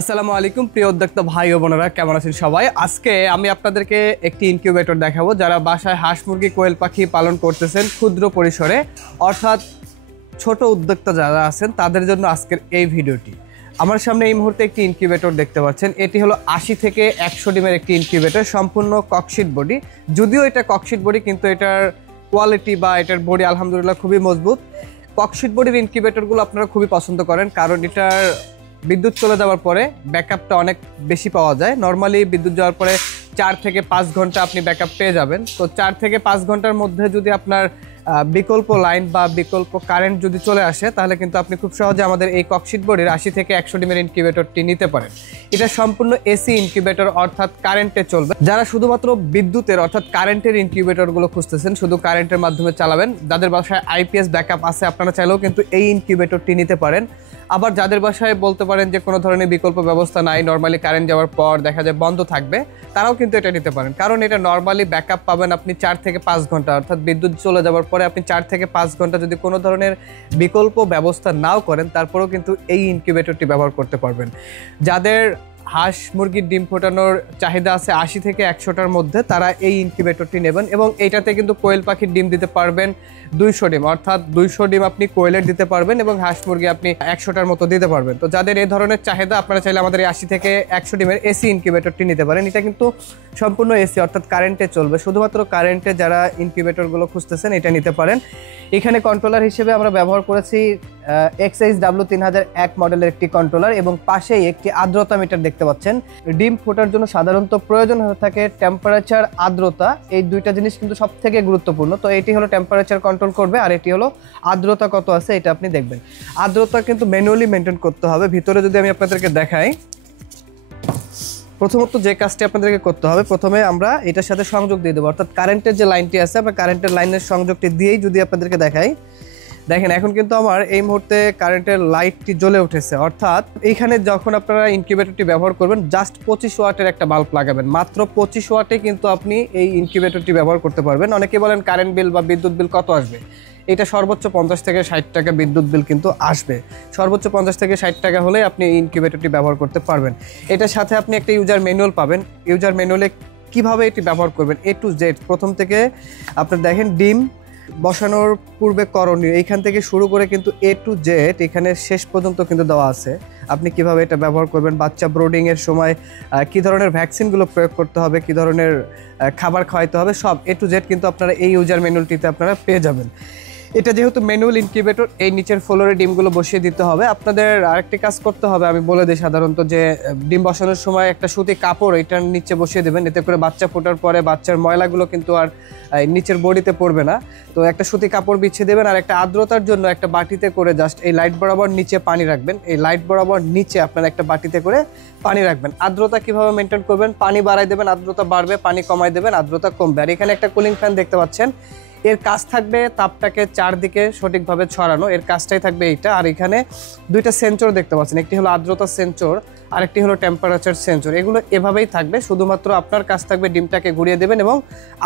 আসসালামু আলাইকুম প্রিয় উদ্যোক্তা ভাই ও বোনেরা, কেমন আছেন সবাই? আজকে আমি আপনাদেরকে একটি ইনকিউবেটর দেখাবো যারা বাসায় হাঁস মুরগি কোয়েল পাখি পালন করতেছেন ক্ষুদ্র পরিসরে, অর্থাৎ ছোট উদ্যোক্তা যারা আছেন তাদের জন্য আজকের এই ভিডিওটি। আমার সামনে এই মুহূর্তে একটি ইনকিউবেটর দেখতে পাচ্ছেন। এটি হলো 80 থেকে 100 ডিমের একটি ইনকিউবেটর, সম্পূর্ণ ককশিট বডি। যদিও এটা ককশিট বডি, কিন্তু এটার কোয়ালিটি বা এটার বডি আলহামদুলিল্লাহ খুবই মজবুত। ককশিট বডির ইনকিউবেটরগুলো আপনারা খুবই পছন্দ করেন, কারণ এটার বিদ্যুৎ চলে যাওয়ার পরে ব্যাকআপটা অনেক বেশি পাওয়া যায়। নর্মালি বিদ্যুৎ যাওয়ার পরে 4 থেকে 5 ঘন্টা আপনি ব্যাকআপ পেয়ে যাবেন। তো 4 থেকে 5 ঘন্টার মধ্যে যদি আপনার বিকল্প লাইন বা বিকল্প কারেন্ট যদি চলে আসে, তাহলে কিন্তু আপনি খুব সহজে আমাদের এই ককশিট বডির 80 থেকে 100 ডিমের ইনকিউবেটরটি নিতে পারেন। এটা সম্পূর্ণ এসি ইনকিউবেটর, অর্থাৎ কারেন্টে চলবে। যারা শুধুমাত্র বিদ্যুতের অর্থাৎ কারেন্টের ইনকিউবেটরগুলো খুঁজতেছেন, শুধু কারেন্টের মাধ্যমে চালাবেন, যাদের বাসায় আইপিএস ব্যাকআপ আছে, আপনারা চাইলেও কিন্তু এই ইনকিউবেটরটি নিতে পারেন। আবার যাদের বাসায় বলতে পারেন যে কোনো ধরনের বিকল্প ব্যবস্থা নাই, নর্মালি কারেন্ট যাওয়ার পর দেখা যায় বন্ধ থাকবে, তারাও কিন্তু এটা নিতে পারেন। কারণ এটা নর্মালি ব্যাকআপ পাবেন আপনি 4 থেকে 5 ঘন্টা, অর্থাৎ বিদ্যুৎ চলে যাওয়ার পরে আপনি 4 থেকে 5 ঘন্টা যদি কোনো ধরনের বিকল্প ব্যবস্থা নাও করেন, তারপরেও কিন্তু এই ইনকিউবেটরটি ব্যবহার করতে পারবেন। যাদের হাঁস মুরগির ডিম ফোটানোর চাহিদা আছে 80 থেকে 100টার মধ্যে, তারা এই ইনকিউবেটরটি নেবেন। এবং এইটাতে কিন্তু কোয়েল পাখির ডিম দিতে পারবেন 200 ডিম, অর্থাৎ 200 ডিম আপনি কোয়েলের দিতে পারবেন এবং হাঁস মুরগি আপনি 100টার মতো দিতে পারবেন। তো যাদের এই ধরনের চাহিদা, আপনারা চাইলে আমাদের এই 80 থেকে 100 ডিমের এসি ইনকিউবেটরটি নিতে পারেন। এটা কিন্তু সম্পূর্ণ এসি, অর্থাৎ কারেন্টে চলবে। শুধুমাত্র কারেন্টে যারা ইনকিউবেটরগুলো খুঁজতেছেন এটা নিতে পারেন। এখানে কন্ট্রোলার হিসেবে আমরা ব্যবহার করেছি XHW3001 মডেলের একটি কন্ট্রোলার, এবং পাশেই একটি আর্দ্রতা মিটার দেখতে পাচ্ছেন। ডিম ফোটার জন্য সাধারণত প্রয়োজন হয়ে থাকে টেম্পারেচার, আর্দ্রতা। এই দুইটা জিনিস কিন্তু সব থেকে গুরুত্বপূর্ণ। তো এটি হলো টেম্পারেচার কন্ট্রোল করবে, আর এটি হলো আর্দ্রতা কত আছে এটা আপনি দেখবেন। আর্দ্রতা কিন্তু ম্যানুয়ালি মেনটেন করতে হবে। ভিতরে যদি আমি আপনাদেরকে দেখাই, প্রথমত যে কাজটি আপনাদেরকে করতে হবে, প্রথমে আমরা এটার সাথে সংযোগ দিয়ে দেবো, অর্থাৎ কারেন্টের যে লাইনটি আছে, আমরা কারেন্টের লাইনের সংযোগটি দিয়েই যদি আপনাদেরকে দেখাই, দেখেন এখন কিন্তু আমার এই মুহূর্তে কারেন্টের লাইটটি জ্বলে উঠেছে। অর্থাৎ এইখানে যখন আপনারা ইনকিউবেটরটি ব্যবহার করবেন, জাস্ট 25 ওয়াটের একটা বাল্ব লাগাবেন। মাত্র 25 ওয়াটে কিন্তু আপনি এই ইনকিউবেটরটি ব্যবহার করতে পারবেন। অনেকে বলেন কারেন্ট বিল বা বিদ্যুৎ বিল কত আসবে? এটা সর্বোচ্চ 50 থেকে 60 টাকা বিদ্যুৎ বিল কিন্তু আসবে। সর্বোচ্চ 50 থেকে 60 টাকা হলে আপনি এই ইনকিউবেটরটি ব্যবহার করতে পারবেন। এটার সাথে আপনি একটা ইউজার ম্যানুয়াল পাবেন। ইউজার ম্যানুয়ালে কিভাবে এটি ব্যবহার করবেন A to Z, প্রথম থেকে আপনার দেখেন ডিম বসানোর পূর্বে করণীয়, এইখান থেকে শুরু করে কিন্তু A to Z এখানে শেষ পর্যন্ত কিন্তু দেওয়া আছে। আপনি কিভাবে এটা ব্যবহার করবেন, বাচ্চা ব্রোডিংয়ের সময় কী ধরনের ভ্যাকসিনগুলো প্রয়োগ করতে হবে, কী ধরনের খাবার খাওয়াইতে হবে, সব A to Z কিন্তু আপনারা এই ইউজার ম্যানুয়ালটিতে আপনারা পেয়ে যাবেন। এটা যেহেতু ম্যানুয়াল ইনকিউবেটর, এই নিচের ফ্লোরে ডিমগুলো বসিয়ে দিতে হবে। আপনাদের আরেকটি কাজ করতে হবে, আমি বলে দিই সাধারণত, যে ডিম বসানোর সময় একটা সুতি কাপড় এটার নিচে বসিয়ে দেবেন। এতে করে বাচ্চা ফোটার পরে বাচ্চার ময়লাগুলো কিন্তু আর নিচের বডিতে পড়বে না। তো একটা সুতি কাপড় বিছিয়ে দেবেন, আর একটা আর্দ্রতার জন্য একটা বাটিতে করে জাস্ট এই লাইট বরাবর নিচে পানি রাখবেন। এই লাইট বরাবর নিচে আপনারা একটা বাটিতে করে পানি রাখবেন। আর্দ্রতা কিভাবে মেনটেন করবেন, পানি বাড়াই দেবেন, আর্দ্রতা বাড়বে, পানি কমাই দেবেন, আর্দ্রতা কমবে। আর এখানে একটা কুলিং ফ্যান দেখতে পাচ্ছেন, এর কাজ থাকবে তাপটাকে চারদিকে সঠিকভাবে ছড়ানো, এর কাজটাই থাকবে এইটা। আর এখানে দুইটা সেন্সর দেখতে পাচ্ছেন, একটি হলো আর্দ্রতা সেন্সর আর একটি হলো টেম্পারেচার সেন্সর। এগুলো এভাবেই থাকবে, শুধুমাত্র আপনার কাজ থাকবে ডিমটাকে ঘুরিয়ে দেবেন এবং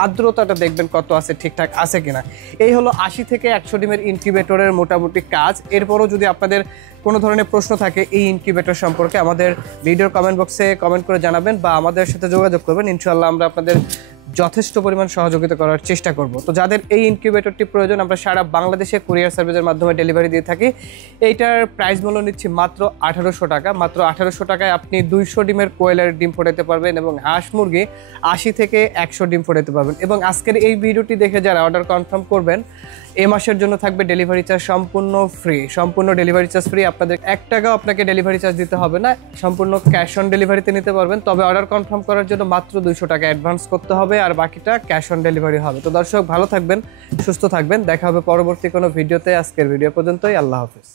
আর্দ্রতাটা দেখবেন কত আছে, ঠিকঠাক আছে কিনা। এই হলো 80 থেকে 100 ডিমের ইনকিউবেটরের মোটামুটি কাজ। এরপরও যদি আপনাদের কোনো ধরনের প্রশ্ন থাকে এই ইনকিউবেটর সম্পর্কে, আমাদের ভিডিওর কমেন্ট বক্সে কমেন্ট করে জানাবেন বা আমাদের সাথে যোগাযোগ করবেন। ইনশাআল্লাহ আমরা আপনাদের যথেষ্ট পরিমাণ সহযোগিতা করার চেষ্টা করব। তো যাদের এই ইনকিউবেটরটি প্রয়োজন, আমরা সারা বাংলাদেশে কুরিয়ার সার্ভিসের মাধ্যমে ডেলিভারি দিয়ে থাকি। এইটার প্রাইস মূল্য নিচ্ছি মাত্র 1800 টাকা। মাত্র 1800 টাকায় আপনি 200 ডিমের কোয়েলের ডিম ফোটাতে পারবেন এবং হাঁস মুরগি 80 থেকে 100 ডিম ফোটাতে পারবেন। এবং আজকের এই ভিডিওটি দেখে যারা অর্ডার কনফার্ম করবেন, এই মাসের জন্য থাকবে ডেলিভারি চার্জ সম্পূর্ণ ফ্রি। সম্পূর্ণ ডেলিভারি চার্জ ফ্রি, আপনাদের 1 টাকাও আপনাকে ডেলিভারি চার্জ দিতে হবে না। সম্পূর্ণ ক্যাশ অন ডেলিভারিতে নিতে পারবেন। তবে অর্ডার কনফার্ম করার জন্য মাত্র 200 টাকা অ্যাডভান্স করতে হবে, আর বাকিটা ক্যাশ অন ডেলিভারি হবে। তো দর্শক, ভালো থাকবেন, সুস্থ থাকবেন, দেখা হবে পরবর্তী কোনো ভিডিওতে। আজকের ভিডিও পর্যন্তই, আল্লাহ হাফেজ।